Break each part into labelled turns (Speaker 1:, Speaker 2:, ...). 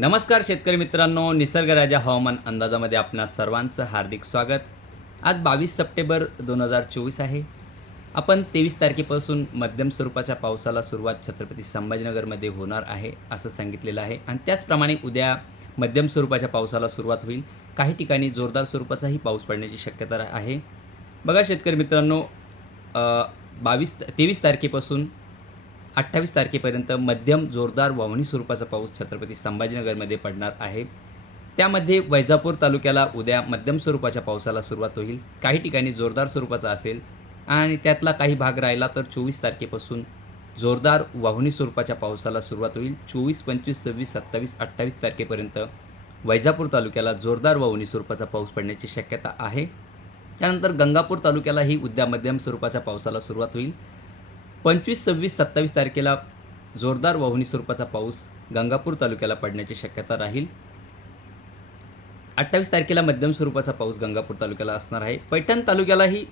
Speaker 1: नमस्कार शेतकरी मित्रांनो निसर्गराजा हवामान अंदाजामध्ये आपणा सर्वांचं हार्दिक स्वागत. आज बावीस सप्टेंबर दोन हजार चोवीस आहे. आपण तेवीस तारखेपासून मध्यम स्वरूपाच्या पावसाला सुरुवात छत्रपती संभाजीनगरमध्ये होणार आहे असं सांगितलेलं आहे. आणि त्याचप्रमाणे उद्या मध्यम स्वरूपाच्या पावसाला सुरुवात होईल. काही ठिकाणी जोरदार स्वरूपाचाही पाऊस पडण्याची शक्यता आहे. बघा शेतकरी मित्रांनो बावीस तेवीस तारखेपासून अठ्ठावीस तारखेपर्यंत मध्यम जोरदार वावणी स्वरूपाचा पाऊस छत्रपती संभाजीनगरमध्ये पडणार आहे. त्यामध्ये वैजापूर तालुक्याला उद्या मध्यम स्वरूपाच्या पावसाला सुरुवात होईल. काही ठिकाणी जोरदार स्वरूपाचा असेल आणि त्यातला काही भाग राहिला तर चोवीस तारखेपासून जोरदार वाहुनी स्वरूपाच्या पावसाला सुरुवात होईल. चोवीस पंचवीस सव्वीस सत्तावीस अठ्ठावीस तारखेपर्यंत वैजापूर तालुक्याला जोरदार वाहुनी स्वरूपाचा पाऊस पडण्याची शक्यता आहे. त्यानंतर गंगापूर तालुक्यालाही उद्या मध्यम स्वरूपाच्या पावसाला सुरुवात होईल. पंचवीस सव्वीस सत्तावीस तारखेला जोरदार वाहुनी स्वरूपाचा पाऊस गंगापूर तालुक्याला पडण्याची शक्यता राहील. अठ्ठावीस तारखेला मध्यम स्वरूपाचा पाऊस गंगापूर तालुक्याला असणार आहे. पैठण तालुक्यालाही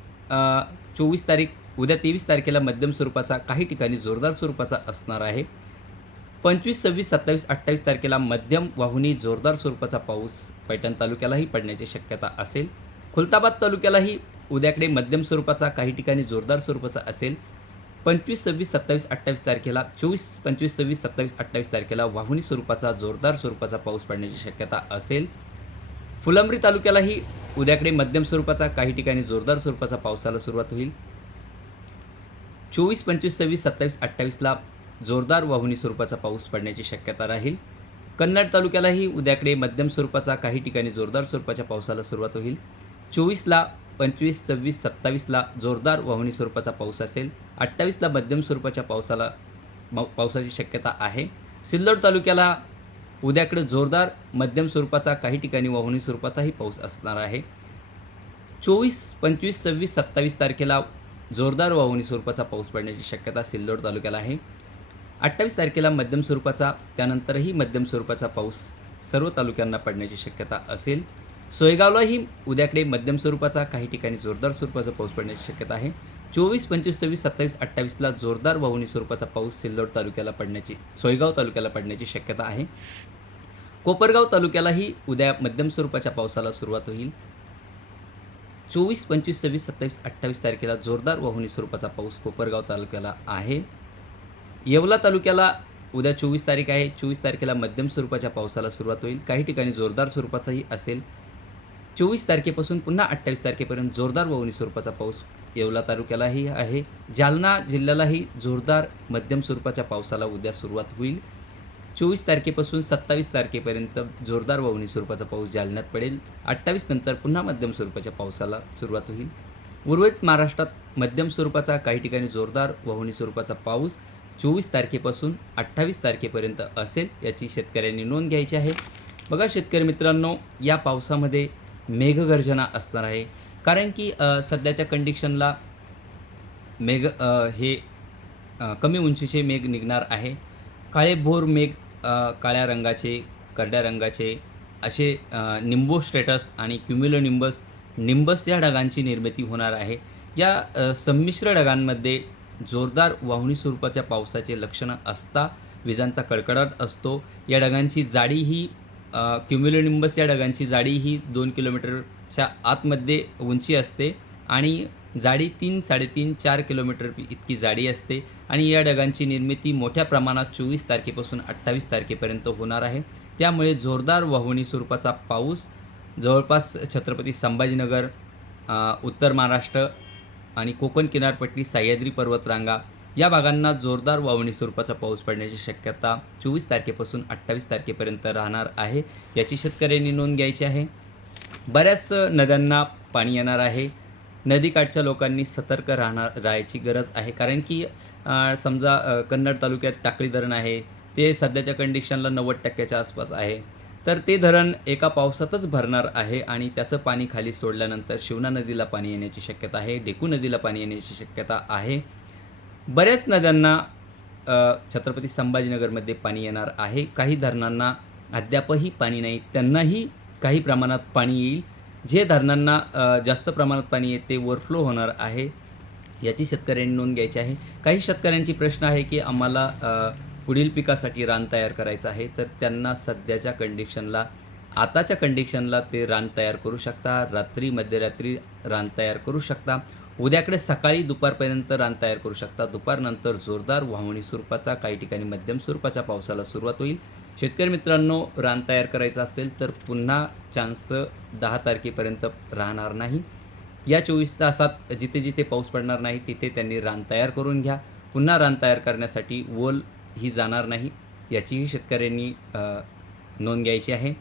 Speaker 1: चोवीस तारीख उद्या तेवीस तारखेला मध्यम स्वरूपाचा काही ठिकाणी जोरदार स्वरूपाचा असणार आहे. पंचवीस सव्वीस सत्तावीस अठ्ठावीस तारखेला मध्यम वाहुनी जोरदार स्वरूपाचा पाऊस पैठण तालुक्यालाही पडण्याची शक्यता असेल. खुलताबाद तालुक्यालाही उद्याकडे मध्यम स्वरूपाचा काही ठिकाणी जोरदार स्वरूपाचा असेल. पंचवीस सव्वीस सत्तावीस अठ्ठावीस तारखेला चोवीस पंचवीस सव्वीस सत्तावीस अठ्ठावीस तारखेला वाहुनी स्वरूपाचा जोरदार स्वरूपाचा पाऊस पडण्याची शक्यता असेल. फुलंब्री तालुक्यालाही उद्याकडे मध्यम स्वरूपाचा काही ठिकाणी जोरदार स्वरूपाचा पावसाला सुरुवात होईल. चोवीस पंचवीस सव्वीस सत्तावीस अठ्ठावीसला जोरदार वाहुनी स्वरूपाचा पाऊस पडण्याची शक्यता राहील. कन्नड तालुक्यालाही उद्याकडे मध्यम स्वरूपाचा काही ठिकाणी जोरदार स्वरूपाच्या पावसाला सुरुवात होईल. चोवीसला पंचवीस सव्वीस सत्तावीसला जोरदार वाहनी स्वरूपाचा पाऊस असेल. अठ्ठावीसला मध्यम स्वरूपाच्या पावसाला पावसाची शक्यता आहे. सिल्लोड तालुक्याला उद्याकडे जोरदार मध्यम स्वरूपाचा काही ठिकाणी वाहुनी स्वरूपाचाही पाऊस असणार आहे. चोवीस पंचवीस सव्वीस सत्तावीस तारखेला जोरदार वाहुनी स्वरूपाचा पाऊस पडण्याची शक्यता सिल्लोड तालुक्याला आहे. अठ्ठावीस तारखेला मध्यम स्वरूपाचा त्यानंतरही मध्यम स्वरूपाचा पाऊस सर्व तालुक्यांना पडण्याची शक्यता असेल. सोयगावलाही उद्याकडे मध्यम स्वरूपाचा काही ठिकाणी जोरदार स्वरूपाचा पाऊस पडण्याची शक्यता आहे. चोवीस पंचवीस सव्वीस सत्तावीस अठ्ठावीसला जोरदार वाहुनी स्वरूपाचा पाऊस सिल्लोड तालुक्याला पडण्याची सोयगाव तालुक्याला पडण्याची शक्यता आहे. कोपरगाव तालुक्यालाही उद्या मध्यम स्वरूपाच्या पावसाला सुरुवात होईल. चोवीस पंचवीस सव्वीस सत्तावीस अठ्ठावीस तारखेला जोरदार वाहुनी स्वरूपाचा पाऊस कोपरगाव तालुक्याला आहे. येवला तालुक्याला उद्या चोवीस तारीख आहे. चोवीस तारखेला मध्यम स्वरूपाच्या पावसाला सुरुवात होईल. काही ठिकाणी जोरदार स्वरूपाचाही असेल. चोवीस तारखेपासून पुन्हा अठ्ठावीस तारखेपर्यंत जोरदार वहुनी स्वरूपाचा पाऊस येवला तालुक्यालाही आहे. जालना जिल्ह्यालाही जोरदार मध्यम स्वरूपाच्या पावसाला उद्या सुरुवात होईल. चोवीस तारखेपासून सत्तावीस तारखेपर्यंत जोरदार वहुनी स्वरूपाचा पाऊस जालन्यात पडेल. अठ्ठावीस नंतर पुन्हा मध्यम स्वरूपाच्या पावसाला सुरुवात होईल. उर्वरित महाराष्ट्रात मध्यम स्वरूपाचा काही ठिकाणी जोरदार वहुनी स्वरूपाचा पाऊस चोवीस तारखेपासून अठ्ठावीस तारखेपर्यंत असेल याची शेतकऱ्यांनी नोंद घ्यायची आहे. बघा शेतकरी मित्रांनो या पावसामध्ये मेघगर्जना असणार आहे. कारण की सध्याच्या कंडिशनला मेघ हे कमी उंचीचे मेघ निघणार आहे. काळे भोर मेघ काळ्या रंगाचे करड्या रंगाचे असे निंबो स्टेटस आणि क्युम्युलो निंबस निंबस या ढगांची निर्मिती होणार आहे. या संमिश्र ढगांमध्ये जोरदार वाहुणी स्वरूपाच्या पावसाचे लक्षणं असता विजांचा कडकडाट असतो. या ढगांची जाडी ही क्युम्युलोनिंबस या ढगांची जाडी ही दोन किलोमीटरच्या आतमध्ये उंची असते आणि जाडी तीन साडेतीन चार किलोमीटर इतकी जाडी असते. आणि या ढगांची निर्मिती मोठ्या प्रमाणात चोवीस तारखेपासून अठ्ठावीस तारखेपर्यंत होणार आहे. त्यामुळे जोरदार वाहुनी स्वरूपाचा पाऊस जवळपास छत्रपती संभाजीनगर उत्तर महाराष्ट्र आणि कोकण किनारपट्टी सह्याद्री पर्वतरांगा या भागांना जोरदार वावणी स्वरूपाचा पाऊस पडण्याची शक्यता चोवीस तारखेपासून अठ्ठावीस तारखेपर्यंत राहणार आहे. याची शेतकऱ्यांनी नोंद घ्यायची आहे. बऱ्याच नद्यांना पाणी येणार आहे. नदीकाठच्या लोकांनी सतर्क राहणार राहायची गरज आहे. कारण की समजा कन्नड तालुक्यात टाकळी धरण आहे. ते सध्याच्या कंडिशनला नव्वद टक्क्याच्या आसपास आहे. तर ते धरण एका पावसातच भरणार आहे आणि त्याचं पाणी खाली सोडल्यानंतर शिवना नदीला पाणी येण्याची शक्यता आहे. डेकू नदीला पाणी येण्याची शक्यता आहे. बऱ्याच नद्यांना छत्रपती संभाजीनगरमध्ये पाणी येणार आहे. काही धरणांना अद्यापही पाणी नाही. त्यांनाही काही प्रमाणात पाणी येईल. जे धरणांना जास्त प्रमाणात पाणी येते ओव्हरफ्लो होणार आहे याची शेतकऱ्यांनी नोंद घ्यायची आहे. काही शेतकऱ्यांची प्रश्न आहे की आम्हाला पुढील पिकासाठी रान तयार करायचं आहे तर त्यांना सध्याच्या कंडिशनला आताच्या कंडिशनला ते रान तयार करू शकता. रात्री मध्यरात्री रान तयार करू शकता. उद्याकडे सकाळी दुपारपर्यंत रान तयार करू शकता. दुपारनंतर जोरदार वाहवणी स्वरूपाचा काही ठिकाणी मध्यम स्वरूपाच्या पावसाला सुरुवात होईल. शेतकरी मित्रांनो रान तयार करायचं असेल तर पुन्हा चान्स दहा तारखेपर्यंत राहणार नाही. या चोवीस तासात जिथे जिथे पाऊस पडणार नाही तिथे त्यांनी रान तयार करून घ्या. पुन्हा रान तयार करण्यासाठी वोल ही जाणार नाही याचीही शेतकऱ्यांनी नोंद घ्यायची आहे.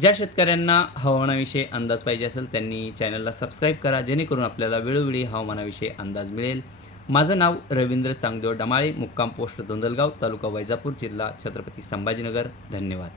Speaker 1: ज्या शेतकऱ्यांना हवामानाविषयी अंदाज पाहिजे असेल त्यांनी चॅनलला सबस्क्राईब करा जेणेकरून आपल्याला वेळोवेळी हवामानाविषयी अंदाज मिळेल. माझं नाव रवींद्र चांगदेव डमाळे मुक्काम पोस्ट दोंदलगाव तालुका वैजापूर जिल्हा छत्रपती संभाजीनगर. धन्यवाद.